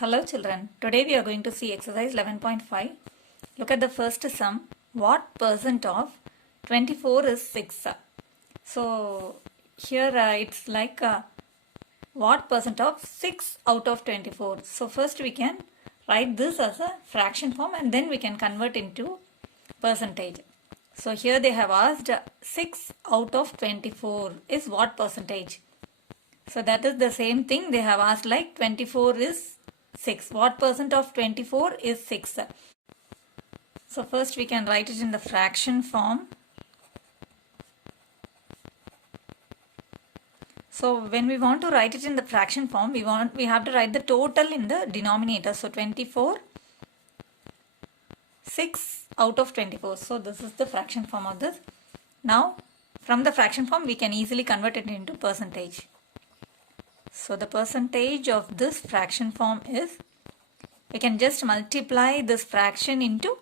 Hello children, today we are going to see exercise 11.5. Look at the first sum. What percent of 24 is 6? So here it's like what percent of 6 out of 24. So first we can write this as a fraction form and then we can convert into percentage. So here they have asked 6 out of 24 is what percentage? So that is the same thing they have asked, like 24 is 6. What percent of 24 is 6? So first we can write it in the fraction form. So when we want to write it in the fraction form, we have to write the total in the denominator. So 24, 6 out of 24. So this is the fraction form of this. Now from the fraction form we can easily convert it into percentage. So the percentage of this fraction form is, we can just multiply this fraction into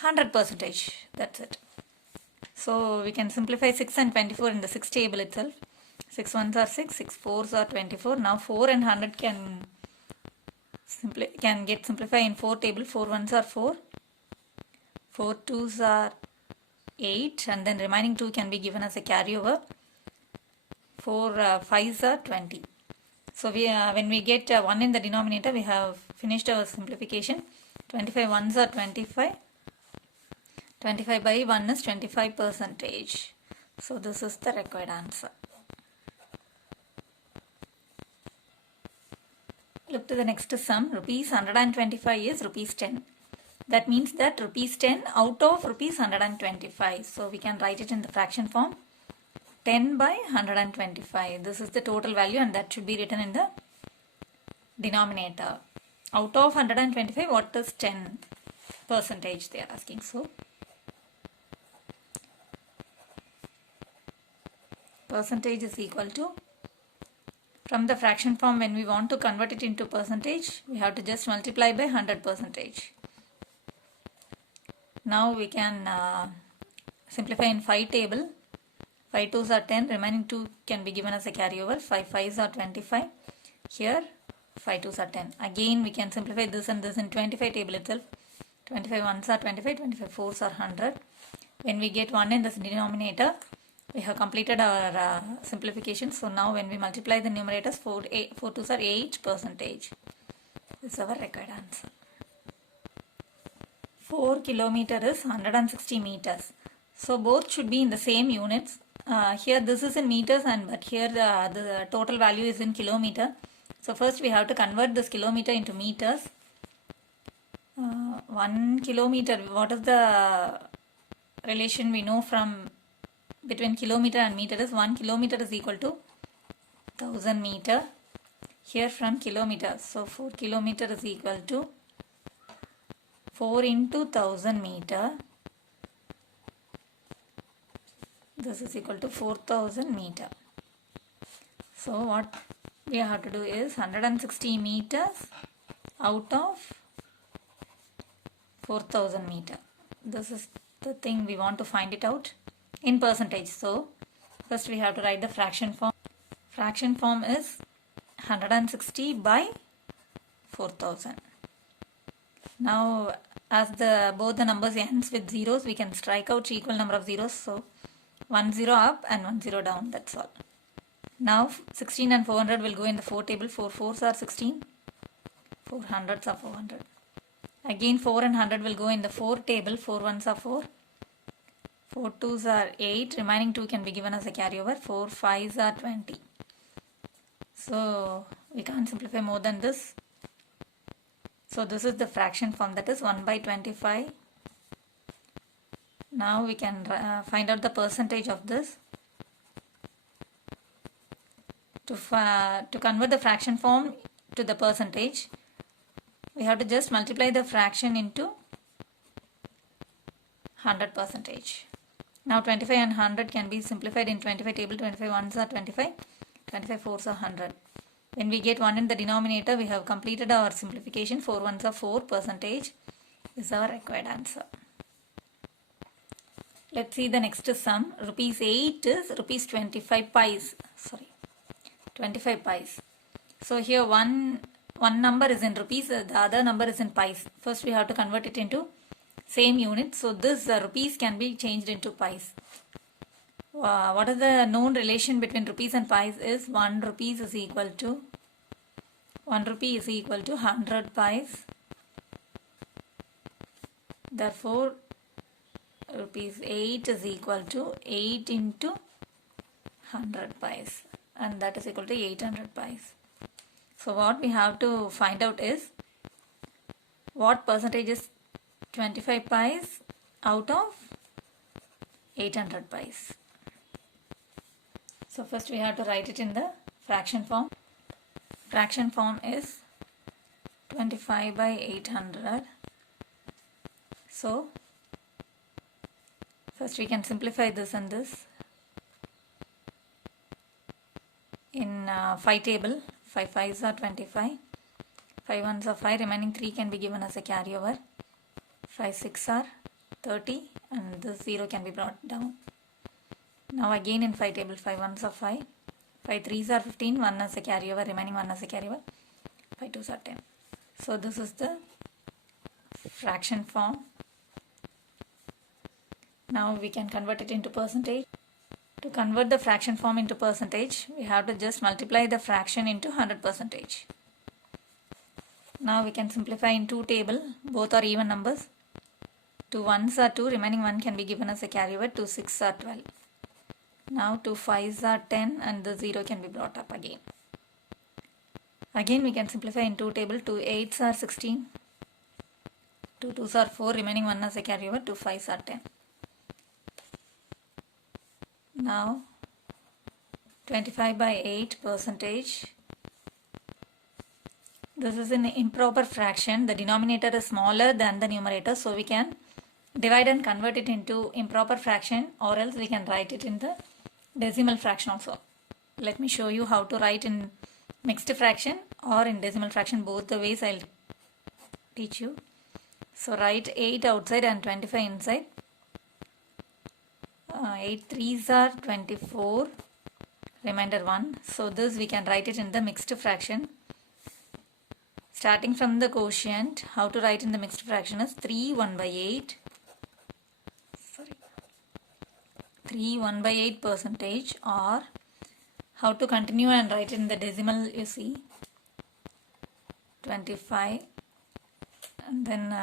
100%. That's it. So we can simplify 6 and 24 in the 6 table itself. 6 ones are 6, 6 fours are 24. Now 4 and 100 can get simplified in 4 table. 4 ones are 4, 4 twos are 8, and then remaining 2 can be given as a carryover. 4 fives are 20. So when we get 1 in the denominator, we have finished our simplification. 25 ones are 25. 25 by 1 is 25%. So this is the required answer. Look to the next sum. Rupees 125 is rupees 10. That means that rupees 10 out of rupees 125. So we can write it in the fraction form. 10 by 125. This is the total value and that should be written in the denominator. Out of 125, what is 10% they are asking. So percentage is equal to, from the fraction form when we want to convert it into percentage, we have to just multiply by 100%. Now we can simplify in 5 table. 5 twos are 10, remaining 2 can be given as a carryover. 5 fives are 25. Here 5 twos are 10. Again we can simplify this and this in 25 table itself. 25 ones are 25, 25 fours are 100. When we get 1 in this denominator, we have completed our simplification. So now when we multiply the numerators, 4 twos are 8%. This is our required answer. 4 kilometer is 160 meters. So both should be in the same units. Here this is in meters but here the total value is in kilometer. So first we have to convert this kilometer into meters. 1 kilometer, what is the relation we know from between kilometer and meter is 1 kilometer is equal to 1000 meter. Here from kilometer, so 4 kilometer is equal to 4 into 1000 meter. This is equal to 4000 meter. So what we have to do is 160 meters out of 4000 meter. This is the thing we want to find it out in percentage. So first we have to write the fraction form. Fraction form is 160 by 4000. Now as both the numbers ends with zeros, we can strike out equal number of zeros. So 1 0 up and 1 0 down, that's all. Now 16 and 400 will go in the 4 table. 4 fours are 16, 4 hundreds are 400. Again 4 and 100 will go in the 4 table. 4 ones are 4, 4 twos are 8, remaining 2 can be given as a carryover. 4 fives are 20. So we can't simplify more than this. So this is the fraction form, that is 1 by 25. Now we can find out the percentage of this. To convert the fraction form to the percentage, we have to just multiply the fraction into 100%. Now 25 and 100 can be simplified in 25 table. 25 ones are 25, 25 fours are 100. When we get 1 in the denominator, we have completed our simplification. 4 ones are 4%. Is our required answer. Let's see the next sum. Rupees 8 is rupees 25 pies. 25 pies. So here 1 one number is in rupees, the other number is in pies. First we have to convert it into same unit. So this rupees can be changed into pies. What is the known relation between rupees and pies is 1 rupees is equal to 1 rupee is equal to 100 pies. Therefore, rupees 8 is equal to 8 into 100 pies, and that is equal to 800 pies. So what we have to find out is what percentage is 25 pies out of 800 pies. So first we have to write it in the fraction form. Fraction form is 25 by 800. So first we can simplify this and this. In 5 table, 5 5s are 25, 5 1s are 5, remaining 3 can be given as a carryover, 5 6 are 30, and this 0 can be brought down. Now again in 5 table, 5 1s are 5, 5 3s are 15, 1 as a carryover, remaining 1 as a carryover, 5 2s are 10. So this is the fraction form. Now we can convert it into percentage. To convert the fraction form into percentage, we have to just multiply the fraction into 100%. Now we can simplify in 2 table, both are even numbers. 2 1s are 2, remaining 1 can be given as a carryover, 2 6s are 12. Now 2 5s are 10 and the 0 can be brought up again. Again we can simplify in 2 table, 2 8s are 16, 2 2s are 4, remaining 1 as a carryover, 2 5s are 10. Now 25 by 8 percentage. This is an improper fraction. The denominator is smaller than the numerator, so we can divide and convert it into improper fraction, or else we can write it in the decimal fraction also. Let me show you how to write in mixed fraction or in decimal fraction. Both the ways I'll teach you. So write 8 outside and 25 inside. 8 3s are 24, remainder 1. So this we can write it in the mixed fraction. Starting from the quotient, how to write in the mixed fraction is 3 1 by 8. 3 1 by 8 percentage, or how to continue and write in the decimal, you see, 25, and then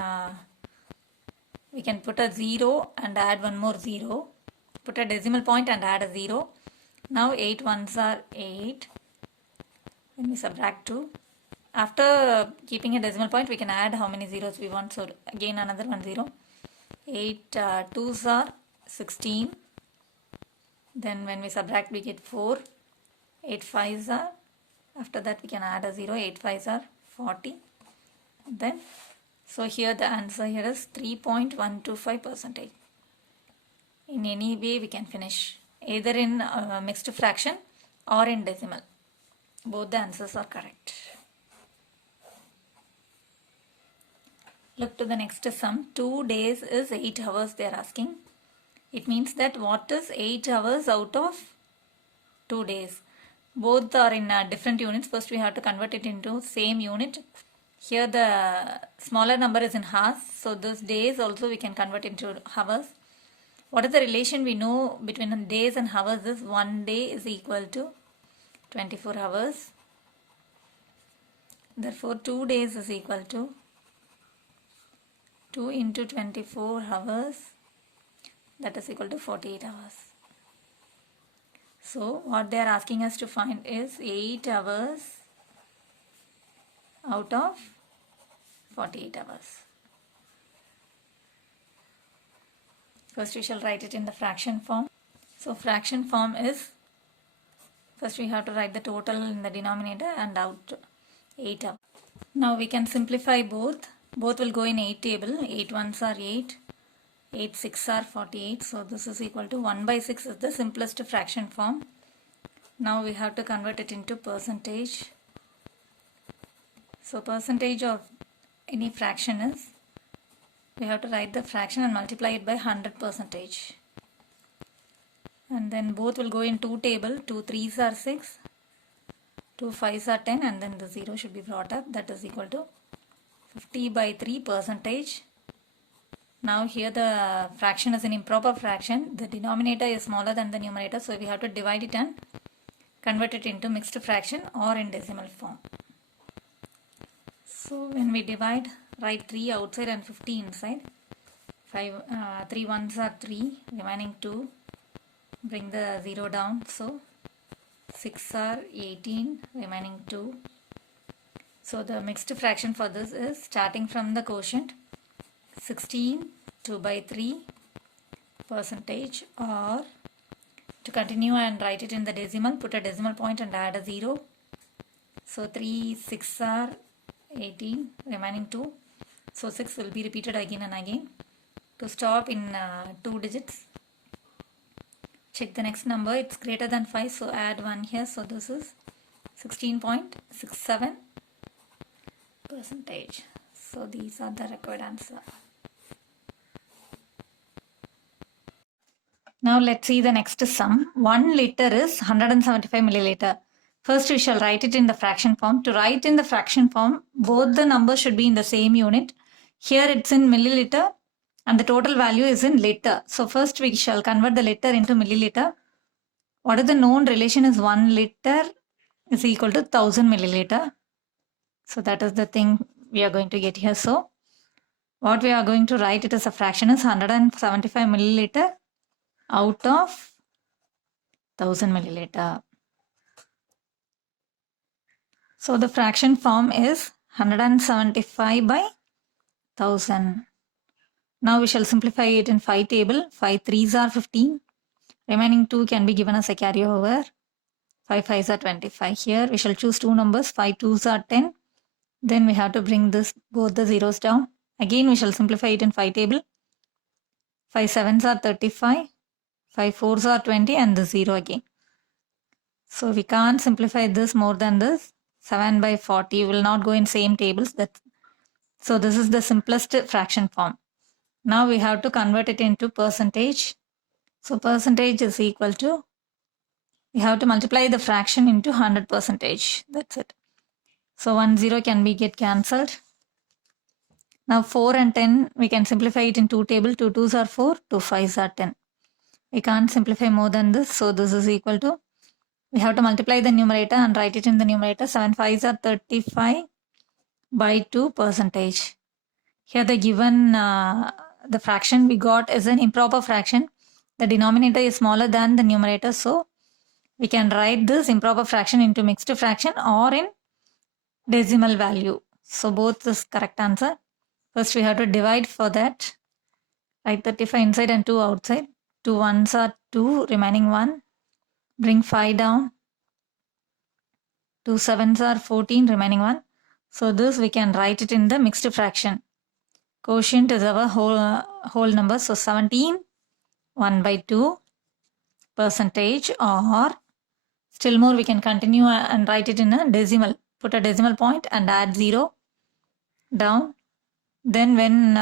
we can put a 0 and add one more 0, put a decimal point and add a 0. Now 8 1s are 8, when we subtract 2, after keeping a decimal point we can add how many zeros we want, so again another 1 0. 8 2s are 16, then when we subtract we get 4, 8 5s are, after that we can add a 0, 8 5s are 40, then so here the answer here is 3.125%. In any way we can finish, either in mixed fraction or in decimal. Both the answers are correct. Look to the next sum. 2 days is 8 hours they are asking. It means that what is 8 hours out of 2 days? Both are in different units. First we have to convert it into same unit. Here the smaller number is in hours, so this days also we can convert into hours. What is the relation we know between days and hours is 1 day is equal to 24 hours. Therefore 2 days is equal to 2 into 24 hours, that is equal to 48 hours. So what they are asking us to find is 8 hours out of 48 hours. First we shall write it in the fraction form. So fraction form is, first we have to write the total in the denominator and out 8 hours. Now we can simplify both. Both will go in 8 table. 8 1s are 8. 8 6 are 48. So this is equal to 1 by 6 is the simplest fraction form. Now we have to convert it into percentage. So percentage of any fraction is, we have to write the fraction and multiply it by 100%. And then both will go in 2 table. 2 3s are 6. 2 5s are 10 and then the 0 should be brought up. That is equal to 50 by 3 percentage. Now here the fraction is an improper fraction. The denominator is smaller than the numerator, so we have to divide it and convert it into mixed fraction or in decimal form. So when we divide, write 3 outside and 50 inside. 3 ones are 3, remaining 2. Bring the 0 down. So 6 are 18, remaining 2. So the mixed fraction for this is starting from the quotient 16, 2 by 3 percentage, or to continue and write it in the decimal, put a decimal point and add a 0. So 3 6 are 18, remaining 2. So 6 will be repeated again and again to stop in 2 digits. Check the next number, it's greater than 5, so add 1 here. So this is 16.67 percentage. So these are the required answer. Now let's see the next sum. 1 liter is 175 milliliter. First we shall write it in the fraction form. To write in the fraction form, both the numbers should be in the same unit. Here it's in milliliter and the total value is in liter. So first we shall convert the liter into milliliter. What is the known relation is 1 liter is equal to 1000 milliliter. So that is the thing we are going to get here. So what we are going to write it as a fraction is 175 milliliter out of 1000 milliliter. So the fraction form is 175 by 1000. Now we shall simplify it in 5 table. 5 3s are 15. Remaining 2 can be given as a carryover. 5 5s are 25. Here we shall choose 2 numbers. 5 2s are 10. Then we have to bring both the zeros down. Again we shall simplify it in 5 table. 5 7s are 35. 5 4s are 20 and the 0 again. So we can't simplify this more than this. 7 by 40 will not go in same tables. So this is the simplest fraction form. Now we have to convert it into percentage. So percentage is equal to, we have to multiply the fraction into 100 percentage. That's it. So 1 0 can be get cancelled. Now 4 and 10 we can simplify it in 2 table. 2 2s are 4, 2 5s are 10. We can't simplify more than this. So this is equal to, we have to multiply the numerator and write it in the numerator. 7 5s are 35 by 2 percentage. Here the given the fraction we got is an improper fraction. The denominator is smaller than the numerator. So we can write this improper fraction into mixed fraction or in decimal value. So both is correct answer. First we have to divide for that. Write 35 inside and 2 outside. 2 1s are 2, remaining 1. Bring 5 down. 2 7s are 14, remaining 1. So this we can write it in the mixed fraction. Quotient is our whole number. So 17 1 by 2 percentage, or still more we can continue and write it in a decimal. Put a decimal point and add 0 down. Then when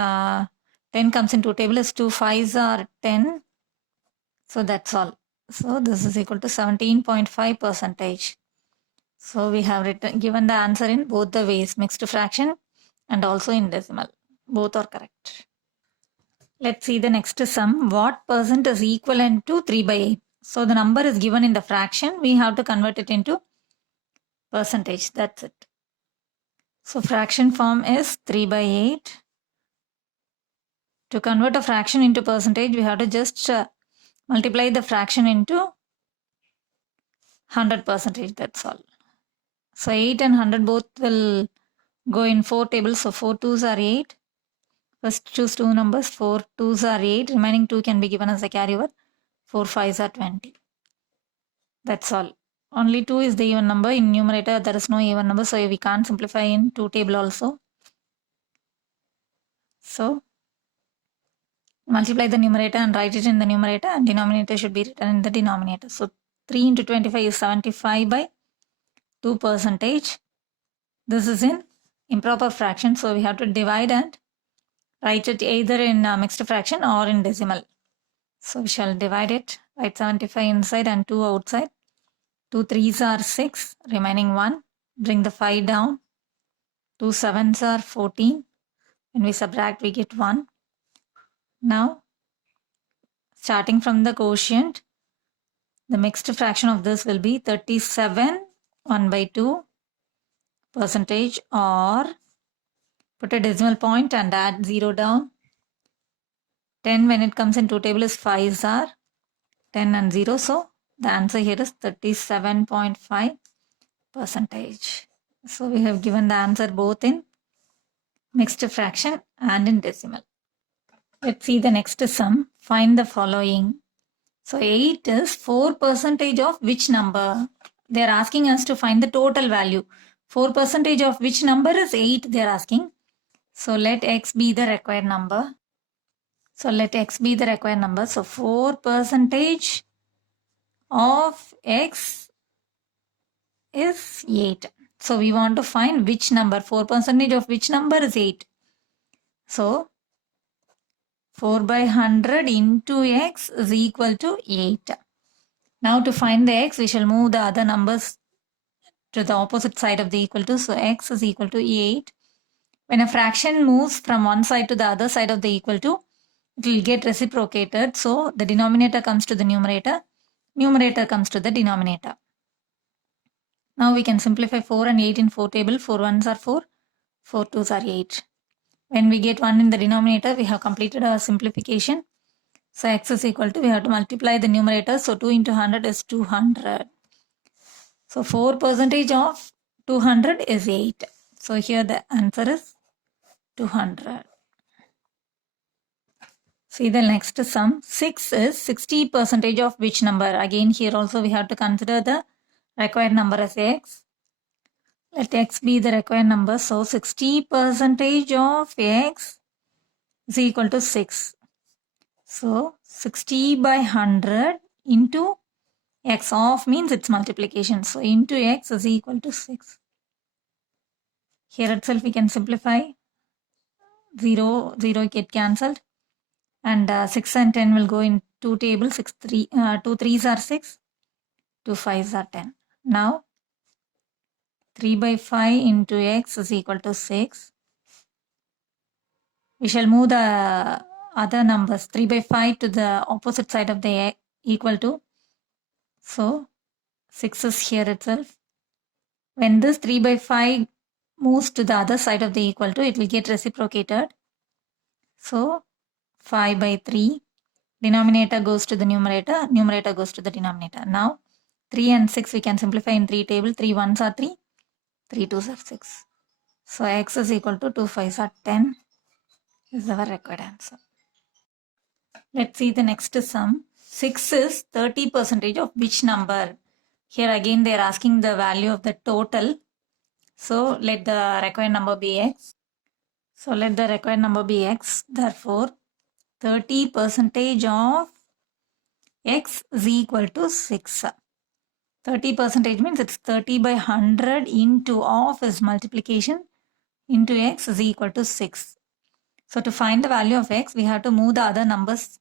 10 comes into table is 2 5s are 10. So that's all. So this is equal to 17.5 percentage. So we have given the answer in both the ways, mixed fraction and also in decimal. Both are correct. Let's see the next sum. What percent is equivalent to 3 by 8? So the number is given in the fraction. We have to convert it into percentage. That's it. So fraction form is 3 by 8. To convert a fraction into percentage, we have to just multiply the fraction into 100 percentage. That's all. So 8 and 100 both will go in 4 tables. So 4 2s are 8. First choose 2 numbers. 4 2s are 8. Remaining 2 can be given as a carryover. 4 5s are 20. That's all. Only 2 is the even number. In numerator there is no even number. So we can't simplify in 2 table also. So multiply the numerator and write it in the numerator, and denominator should be written in the denominator. So 3 into 25 is 75 by 2 percentage. This is in improper fraction. So we have to divide and write it either in mixed fraction or in decimal. So we shall divide it. Write 75 inside and 2 outside. 2 3s are 6, remaining 1. Bring the 5 down. 2 7s are 14. When we subtract, we get 1. Now, starting from the quotient, the mixed fraction of this will be 37 1 by 2 percentage, or put a decimal point and add 0 down. 10 when it comes in two table is 5s are 10 and 0. So the answer here is 37.5 percentage. So we have given the answer both in mixed fraction and in decimal. Let's see the next sum. Find the following. So 8 is 4 percentage of which number? They are asking us to find the total value. 4 percentage of which number is 8 they are asking. So let x be the required number. So let x be the required number. So 4 percentage of x is 8. So we want to find which number. 4 percentage of which number is 8. So 4 by 100 into x is equal to 8. Now to find the x, we shall move the other numbers to the opposite side of the equal to. So x is equal to 8. When a fraction moves from one side to the other side of the equal to, it will get reciprocated. So the denominator comes to the numerator. Numerator comes to the denominator. Now we can simplify 4 and 8 in 4 table. 4 1s are 4. 4 2s are 8. When we get 1 in the denominator, we have completed our simplification. So x is equal to, we have to multiply the numerator. So 2 into 100 is 200. So 4 percentage of 200 is 8. So here the answer is 200. See the next sum. 6 is 60 percentage of which number? Again here also we have to consider the required number as x. Let x be the required number. So 60 percentage of x is equal to 6. So 60 by 100 into x. Of means its multiplication. So into x is equal to 6. Here itself we can simplify. 0 get cancelled. And 6 and 10 will go in 2 tables. 2 3s are 6. 2 5s are 10. Now 3 by 5 into x is equal to 6. We shall move the other numbers 3 by 5 to the opposite side of the equal to. So 6 is here itself. When this 3 by 5 moves to the other side of the equal to, it will get reciprocated. So 5 by 3. Denominator goes to the numerator. Numerator goes to the denominator. Now 3 and 6 we can simplify in 3 table. 3 1s are 3. 3 2s are 6. So x is equal to 2 5s are 10. This is our required answer. Let's see the next sum. 6 is 30 percentage of which number? Here again they are asking the value of the total. So let the required number be x. So let the required number be x. Therefore 30 percentage of x is equal to 6. 30 percentage means it's 30 by 100 into of is multiplication into x is equal to 6. So to find the value of x, we have to move the other numbers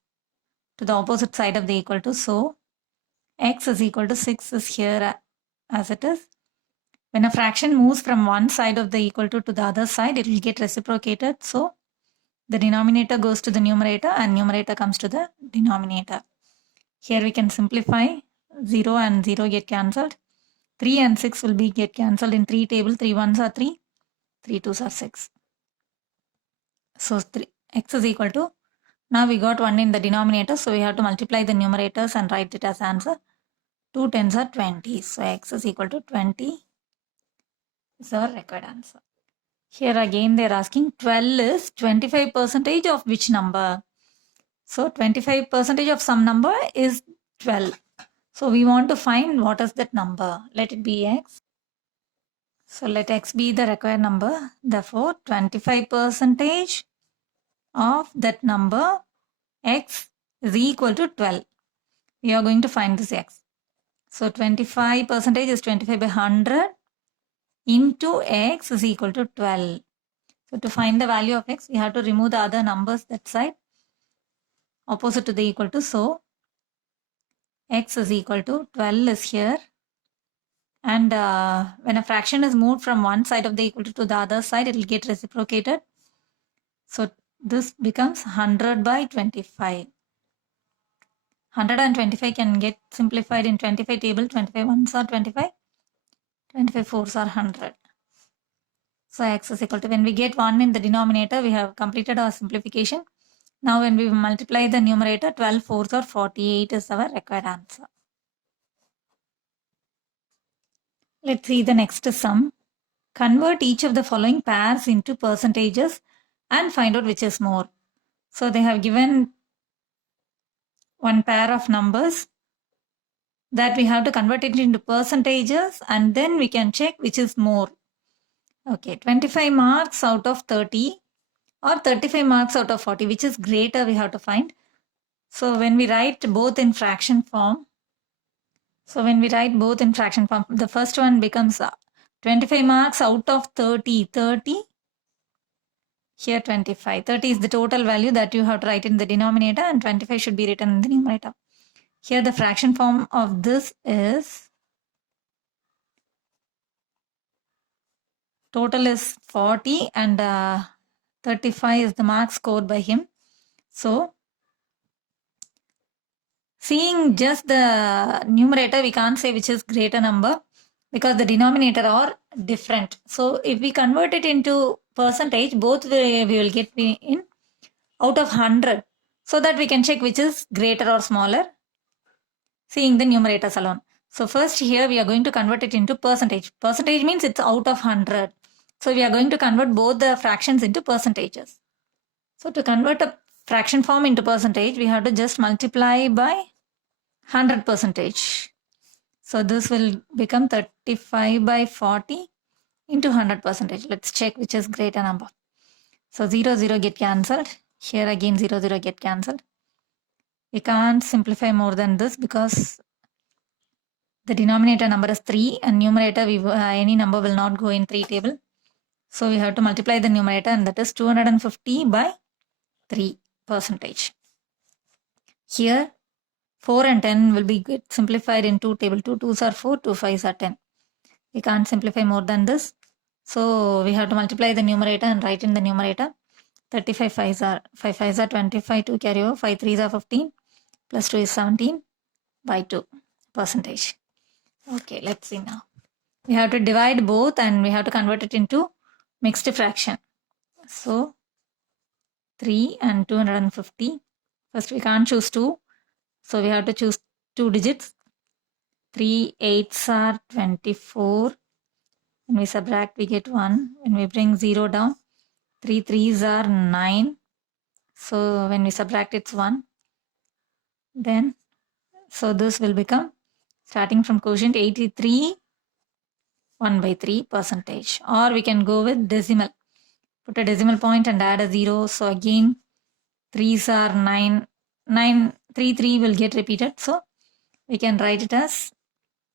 to the opposite side of the equal to. So x is equal to 6 is here as it is. When a fraction moves from one side of the equal to the other side, it will get reciprocated. So the denominator goes to the numerator and numerator comes to the denominator. Here we can simplify. 0 and 0 get cancelled. 3 and 6 will be get cancelled in 3 table. 3 1s are 3. 3 2s are 6. So x is equal to, now we got 1 in the denominator. So we have to multiply the numerators and write it as answer. 2 10s are 20. So x is equal to 20 is our required answer. Here again they are asking 12 is 25 percentage of which number? So 25 percentage of some number is 12. So we want to find what is that number. Let it be x. So let x be the required number. Therefore 25 percentage of that number x is equal to 12. We are going to find this x. So 25 percentage is 25 by 100 into x is equal to 12. So to find the value of x, we have to remove the other numbers that side opposite to the equal to. So x is equal to 12 is here. And when a fraction is moved from one side of the equator to the other side, it will get reciprocated. So this becomes 100 by 25. 125 can get simplified in 25 table. 25 ones are 25. 25 fours are 100. So x is equal to, when we get 1 in the denominator, we have completed our simplification. Now when we multiply the numerator, 12 fours are 48 is our required answer. Let's see the next sum. Convert each of the following pairs into percentages and find out which is more. So they have given one pair of numbers that we have to convert it into percentages, and then we can check which is more. Okay, 25 marks out of 30 or 35 marks out of 40, which is greater, we have to find. So when we write both in fraction form, the first one becomes 25 marks out of 30. 30, here 25. 30 is the total value that you have to write in the denominator, and 25 should be written in the numerator. Here the fraction form of this is, total is 40 and 35 is the mark scored by him. So seeing just the numerator, we can't say which is greater number because the denominator are different. So if we convert it into percentage, both we will get in out of 100, so that we can check which is greater or smaller, seeing the numerators alone. So first here we are going to convert it into percentage. Percentage means it's out of 100. So we are going to convert both the fractions into percentages. So to convert a fraction form into percentage, we have to just multiply by 100%. So this will become 35 by 40 into 100%. Let's check which is greater number. So 0, 0 get cancelled. Here again 0, 0 get cancelled. We can't simplify more than this because the denominator number is 3 and numerator any number will not go in 3 table. So we have to multiply the numerator, and that is 250 by 3%. Here 4 and 10 will be simplified in 2 table. 2 2s are 4, 2 5s are 10. We can't simplify more than this. So we have to multiply the numerator and write in the numerator. 35 5s are 5 5s are 25, 2 carry over, 5 3s are 15, plus 2 is 17 by 2%. Okay, let's see now. We have to divide both and we have to convert it into mixed fraction. So 3 and 250. First we can't choose 2. So we have to choose 2 digits. 3 8s are 24. When we subtract, we get 1. When we bring 0 down, 3 3s are 9. So when we subtract, it's 1. Then, so this will become, starting from quotient, 83 1 by 3%. Or we can go with decimal. Put a decimal point and add a 0. So again, 3s are 9. 3 3 will get repeated. So we can write it as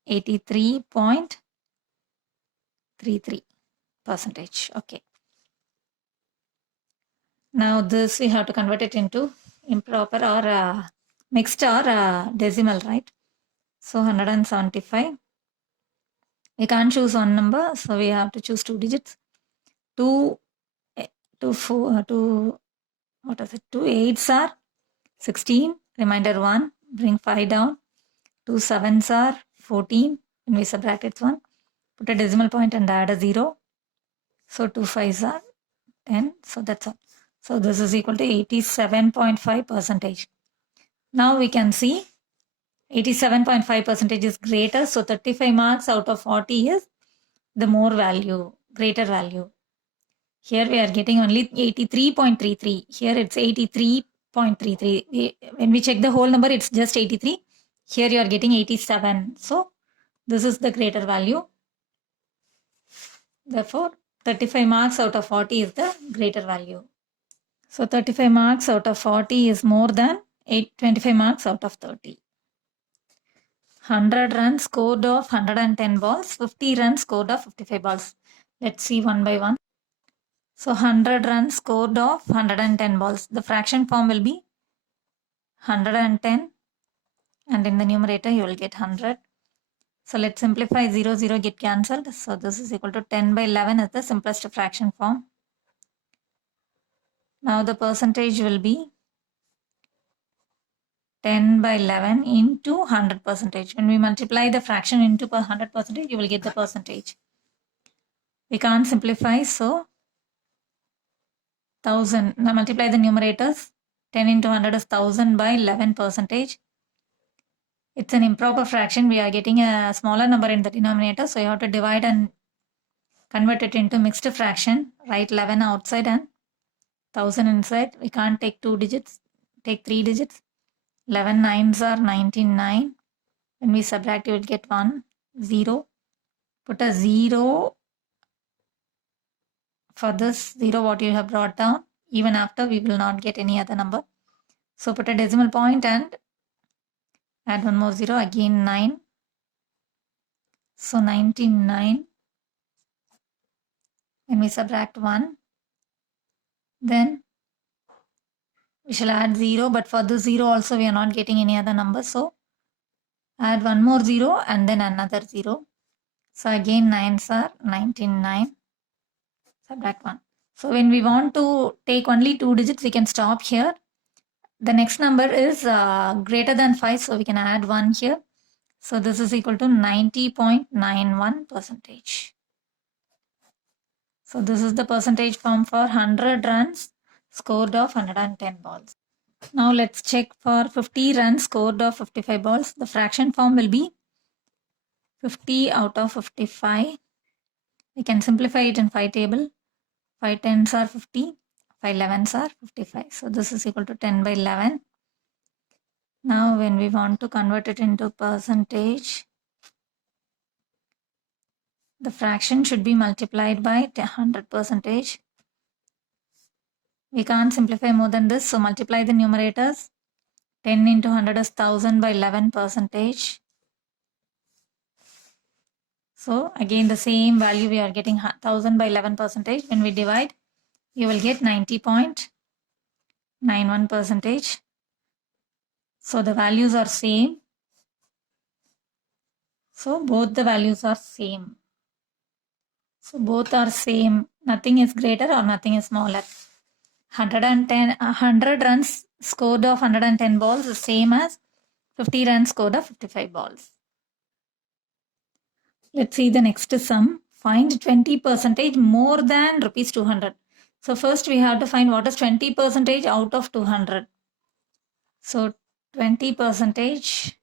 83.33%. Okay. Now this we have to convert it into improper or mixed or decimal, right? So 175. We can't choose one number, so we have to choose 2 digits. 2 8s are 16. Remainder 1. Bring 5 down. 2 7s are 14. When we subtract, it's 1. Put a decimal point and add a 0. So 2 5s are 10. So that's all. So this is equal to 87.5%. Now we can see 87.5% is greater. So 35 marks out of 40 is the more value, greater value. Here we are getting only 83.33. Here it's 83.33. When we check the whole number, it's just 83. Here you are getting 87. So this is the greater value. Therefore, 35 marks out of 40 is the greater value. So 35 marks out of 40 is more than 25 marks out of 30. 100 runs scored of 110 balls, 50 runs scored of 55 balls. Let's see one by one. So 100 runs scored of 110 balls. The fraction form will be 110, and in the numerator you will get 100. So let's simplify 0, 0 get cancelled. So this is equal to 10 by 11 is the simplest fraction form. Now the percentage will be 10 by 11 into 100 percentage. When we multiply the fraction into 100 percentage, you will get the percentage. We can't simplify, so 1000. Now multiply the numerators. 10 into 100 is 1000 by 11 percentage. It's an improper fraction. We are getting a smaller number in the denominator, so you have to divide and convert it into mixed fraction. Write 11 outside and 1000 inside. We can't take 2 digits, take 3 digits. 11 nines are 99. When we subtract, you will get 1, 0. Put a 0 for this 0 what you have brought down. Even after, we will not get any other number. So put a decimal point and add one more 0, again 9. So 99. When we subtract 1, then we shall add 0, but for the 0 also we are not getting any other number. So add one more 0 and then another 0. So again 9s are 99. Subtract 1. So when we want to take only 2 digits, we can stop here. The next number is greater than 5, so we can add 1 here. So this is equal to 90.91 percentage. So this is the percentage form for 100 runs scored of 110 balls. Now let's check for 50 runs scored of 55 balls. The fraction form will be 50 out of 55. We can simplify it in 5 table. 5 tens are 50, 5 11s are 55. So this is equal to 10 by 11. Now when we want to convert it into percentage, the fraction should be multiplied by 100 percentage. We can't simplify more than this, so multiply the numerators. 10 into 100 is 1000 by 11 percentage. So again the same value we are getting 1000 by 11 percentage. When we divide, you will get 90.91 percentage. So the values are same. So both the values are same. So both are same. Nothing is greater or nothing is smaller. 100 runs scored of 110 balls is same as 50 runs scored of 55 balls. Let's see the next sum. Find 20 percentage more than rupees 200. So first we have to find what is 20 percentage out of 200. So 20 percentage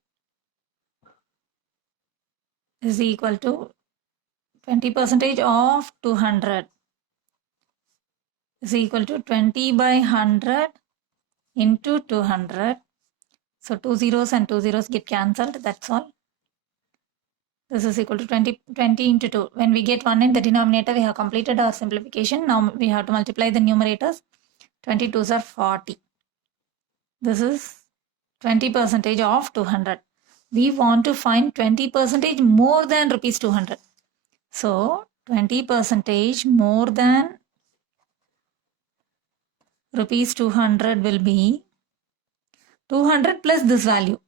is equal to 20 percentage of 200 is equal to 20 by 100 into 200. So 2 zeros and 2 zeros get cancelled. That's all. This is equal to 20 into 2. When we get 1 in the denominator, we have completed our simplification. Now we have to multiply the numerators. 22s are 40. This is 20 percentage of 200. We want to find 20 percentage more than rupees 200. So 20 percentage more than rupees 200 will be 200 plus this value.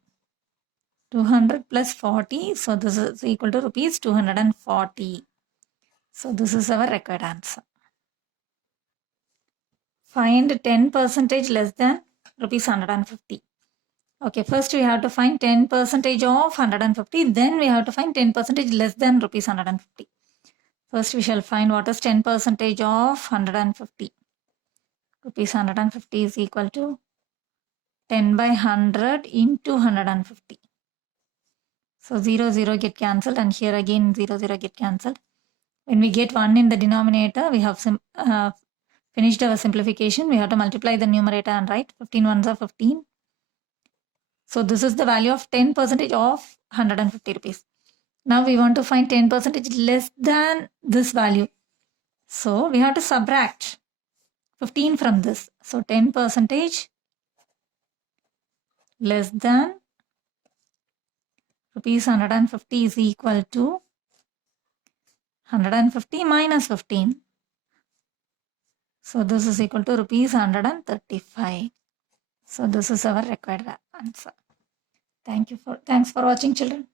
200 plus 40. So this is equal to rupees 240. So this is our required answer. Find 10 percentage less than rupees 150. Okay, first we have to find 10 percentage of 150. Then we have to find 10 percentage less than rupees 150. First we shall find what is 10 percentage of 150. Rupees 150 is equal to 10 by 100 into 150. So 0, 0 get cancelled and here again 0, 0 get cancelled. When we get 1 in the denominator, we have finished our simplification. We have to multiply the numerator and write 15 ones are 15. So this is the value of 10 percentage of 150 rupees. Now we want to find 10 percentage less than this value. So we have to subtract 15 from this. So 10 percentage less than rupees 150 is equal to 150 minus 15. So this is equal to rupees 135. So this is our required answer. Thanks for watching, children.